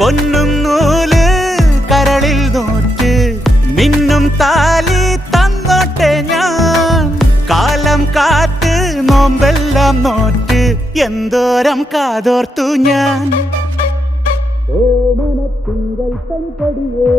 പൊന്നും നൂല് കരളിൽ നോറ്റ് മിന്നും താലി തന്നോട്ടെ ഞാൻ. കാലം കാറ്റ് നോമ്പെല്ലാം നോറ്റ് എന്തോരം കാതോർത്തു ഞാൻ. ഓമനത്തിങ്കൾ പെൺകൊടിയേ